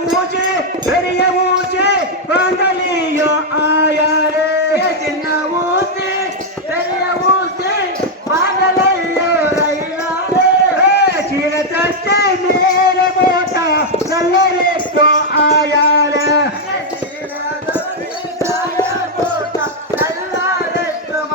சின்ன ஊசி பெரிய ஊசி வாங்கலியும் ஆயாலே சின்ன ஊசி பெரிய ஊசி வாங்கலையோ ரயிலாலே சீர தட்டு மேலே போட்டா நல்ல ரேட்டும் ஆயாலே போட்டா நல்ல ரேட்டும்